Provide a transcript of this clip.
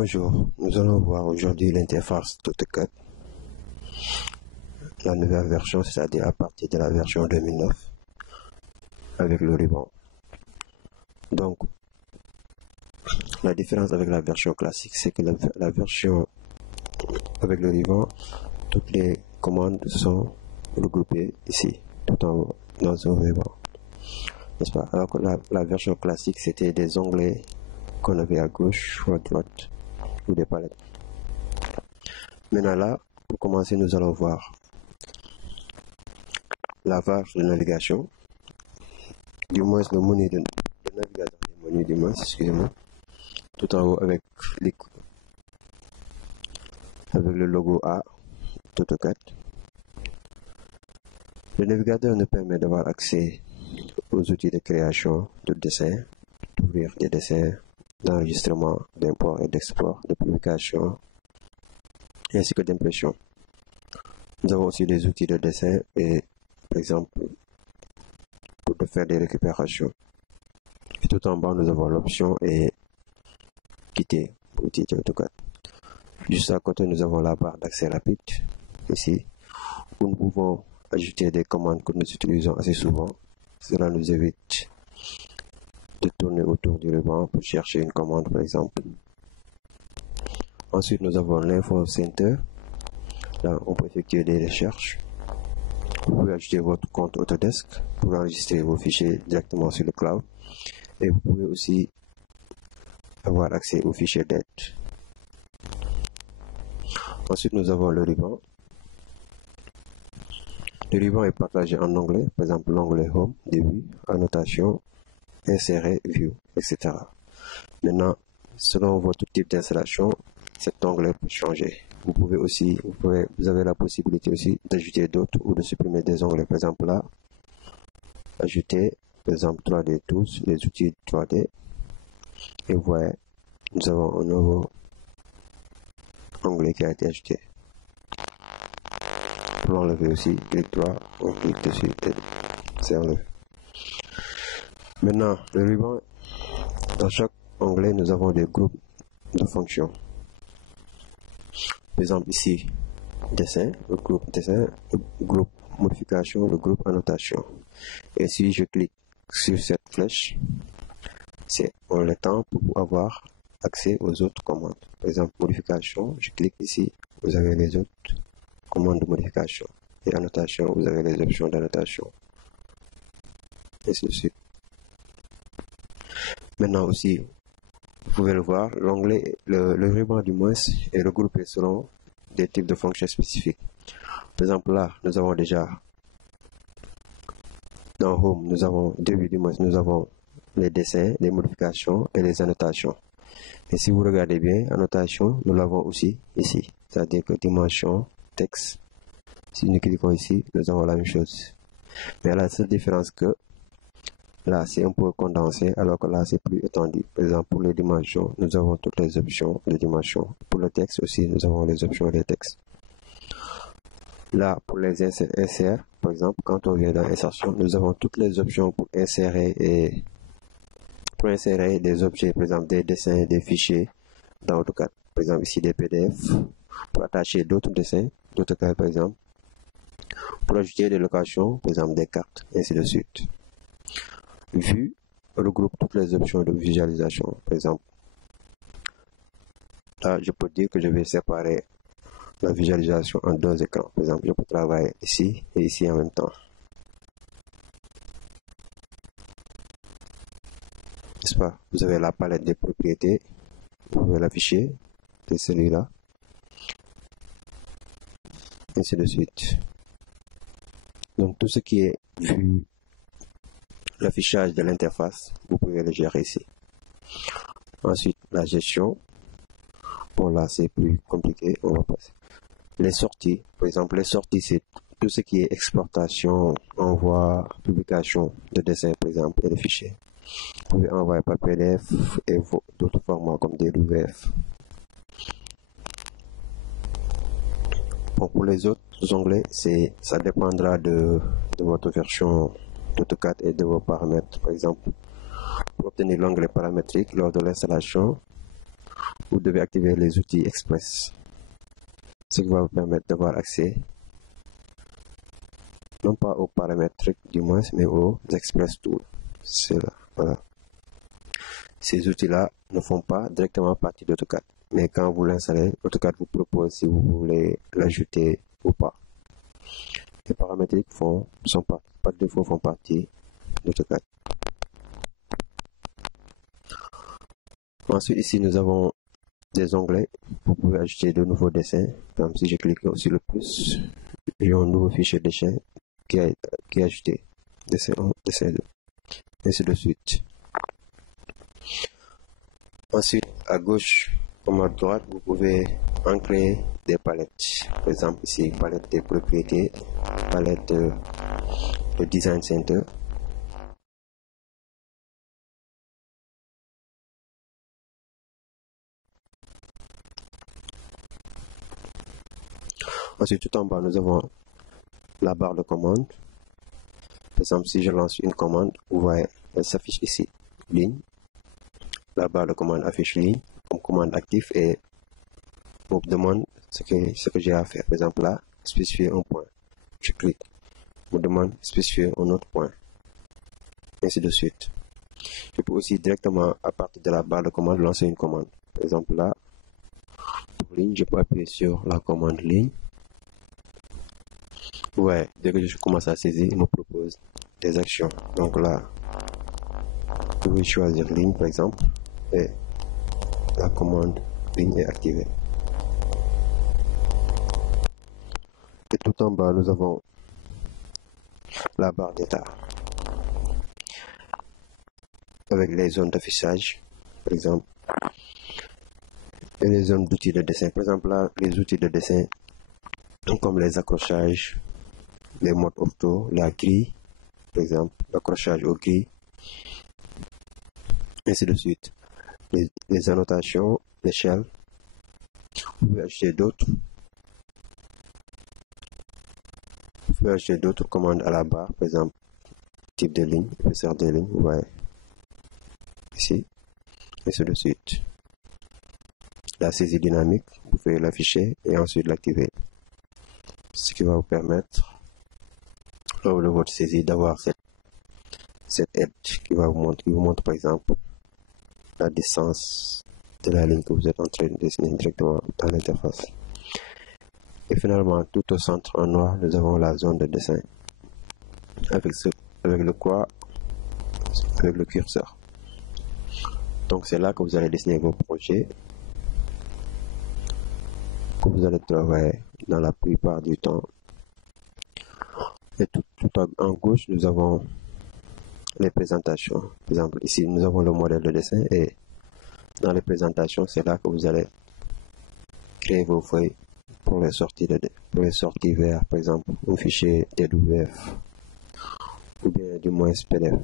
Bonjour, nous allons voir aujourd'hui l'interface AutoCAD, la nouvelle version, c'est-à-dire à partir de la version 2009 avec le ruban. Donc, la différence avec la version classique, c'est que la version avec le ruban, toutes les commandes sont regroupées ici, tout en haut, dans un ruban. N'est-ce pas? Alors que la version classique, c'était des onglets qu'on avait à gauche ou à droite, ou des palettes. Maintenant là, pour commencer, nous allons voir la barre de navigation, du moins le menu de navigation, le menu du moins, excusez-moi, tout en haut avec le logo A AutoCAD. Le navigateur nous permet d'avoir accès aux outils de création de dessins, d'ouvrir des dessins, d'enregistrement, d'import et d'export, de publication, ainsi que d'impression. Nous avons aussi des outils de dessin et, par exemple, pour faire des récupérations. Et tout en bas, nous avons l'option et quitter outil de AutoCAD. Juste à côté, nous avons la barre d'accès rapide, ici, où nous pouvons ajouter des commandes que nous utilisons assez souvent. Cela nous évite de tourner autour du ruban pour chercher une commande, par exemple. Ensuite, nous avons l'Info Center. Là, on peut effectuer des recherches. Vous pouvez ajouter votre compte Autodesk pour enregistrer vos fichiers directement sur le cloud. Et vous pouvez aussi avoir accès aux fichiers d'aide. Ensuite, nous avons le ruban. Le ruban est partagé en onglets, par exemple l'onglet Home, Début, Annotation, Insérer, View, etc. Maintenant, selon votre type d'installation, cet onglet peut changer. Vous avez la possibilité aussi d'ajouter d'autres ou de supprimer des onglets. Par exemple là, ajouter, par exemple 3D Tools, les outils 3D. Et vous voyez, nous avons un nouveau onglet qui a été ajouté. Pour l'enlever aussi, clic droit, on clique dessus et c'est enlevé. Maintenant, le ruban, dans chaque onglet, nous avons des groupes de fonctions. Par exemple ici, dessin, le groupe dessin, le groupe modification, le groupe annotation. Et si je clique sur cette flèche, c'est en le temps pour avoir accès aux autres commandes. Par exemple, modification, je clique ici, vous avez les autres commandes de modification. Et annotation, vous avez les options d'annotation. Et ainsi de suite. Maintenant aussi, vous pouvez le voir, l'onglet, le ruban du moins est regroupé selon des types de fonctions spécifiques. Par exemple là, nous avons déjà dans Home, nous avons début du moins, nous avons les dessins, les modifications et les annotations. Et si vous regardez bien, annotation, nous l'avons aussi ici, c'est-à-dire que dimension, texte. Si nous cliquons ici, nous avons la même chose. Mais la seule différence que là, c'est un peu condensé, alors que là, c'est plus étendu. Par exemple, pour les dimensions, nous avons toutes les options de dimension. Pour le texte aussi, nous avons les options des textes. Là, pour les insérer, par exemple, quand on vient dans insertion, nous avons toutes les options pour insérer des objets, par exemple, des dessins, des fichiers dans AutoCAD. Par exemple, ici, des PDF, pour attacher d'autres dessins d'AutoCAD, par exemple, pour ajouter des locations, par exemple, des cartes, ainsi de suite. Vue regroupe toutes les options de visualisation. Par exemple, là, je peux dire que je vais séparer la visualisation en deux écrans. Par exemple, je peux travailler ici et ici en même temps. N'est-ce pas? Vous avez la palette des propriétés. Vous pouvez l'afficher. C'est celui-là. Ainsi de suite. Donc, tout ce qui est vue, l'affichage de l'interface, vous pouvez le gérer ici. Ensuite, la gestion. Bon, là, c'est plus compliqué. On va passer. Les sorties. Par exemple, les sorties, c'est tout ce qui est exportation, envoi, publication de dessins, par exemple, et de fichiers. Vous pouvez envoyer par PDF et d'autres formats comme des WF. Bon, pour les autres onglets, ça dépendra de votre version d'AutoCAD et de vos paramètres. Par exemple, pour obtenir l'onglet paramétrique lors de l'installation, vous devez activer les outils Express, ce qui va vous permettre d'avoir accès non pas aux paramétriques du moins, mais aux Express Tools. C'est là, voilà. Ces outils-là ne font pas directement partie d'AutoCAD, mais quand vous l'installez, AutoCAD vous propose si vous voulez l'ajouter ou pas. Les paramétriques par défaut font partie d'AutoCAD. Ensuite, ici, nous avons des onglets. Vous pouvez ajouter de nouveaux dessins. Comme si je clique sur le plus, j'ai un nouveau fichier dessin qui est ajouté. Dessin 1, dessin 2, ainsi de suite. Ensuite, à gauche comme à droite, vous pouvez en créer des palettes. Par exemple, ici, palette des propriétés, palette de Design Center. Ensuite, tout en bas, nous avons la barre de commande. Par exemple, si je lance une commande, vous voyez, elle s'affiche ici, ligne. La barre de commande affiche ligne comme commande active et on me demande ce que j'ai à faire. Par exemple, là, spécifier un point. Je clique. On me demande spécifier un autre point. Ainsi de suite. Je peux aussi directement, à partir de la barre de commande, lancer une commande. Par exemple, là, pour ligne, je peux appuyer sur la commande ligne. Ouais, dès que je commence à saisir, il me propose des actions. Donc là, je vais choisir ligne par exemple et la commande ligne est activée. Et tout en bas, nous avons la barre d'état avec les zones d'affichage, par exemple, et les zones d'outils de dessin. Par exemple, là, les outils de dessin comme les accrochages, les modes ortho, la grille, par exemple, l'accrochage au gris, ainsi de suite. Les annotations, l'échelle. Vous pouvez ajouter d'autres. Vous pouvez ajouter d'autres commandes à la barre, par exemple, type de ligne, épaisseur des lignes, vous voyez, ici, ainsi de suite. La saisie dynamique, vous pouvez l'afficher et ensuite l'activer. Ce qui va vous permettre, lors de votre saisie, d'avoir cette aide qui vous montre par exemple la distance de la ligne que vous êtes en train de dessiner directement dans l'interface. Et finalement, tout au centre en noir, nous avons la zone de dessin avec le curseur. Donc c'est là que vous allez dessiner vos projets, que vous allez travailler dans la plupart du temps. Et tout en gauche, nous avons les présentations. Par exemple, ici, nous avons le modèle de dessin et dans les présentations, c'est là que vous allez créer vos feuilles pour les sorties vers, par exemple, un fichier DWF ou bien du moins PDF.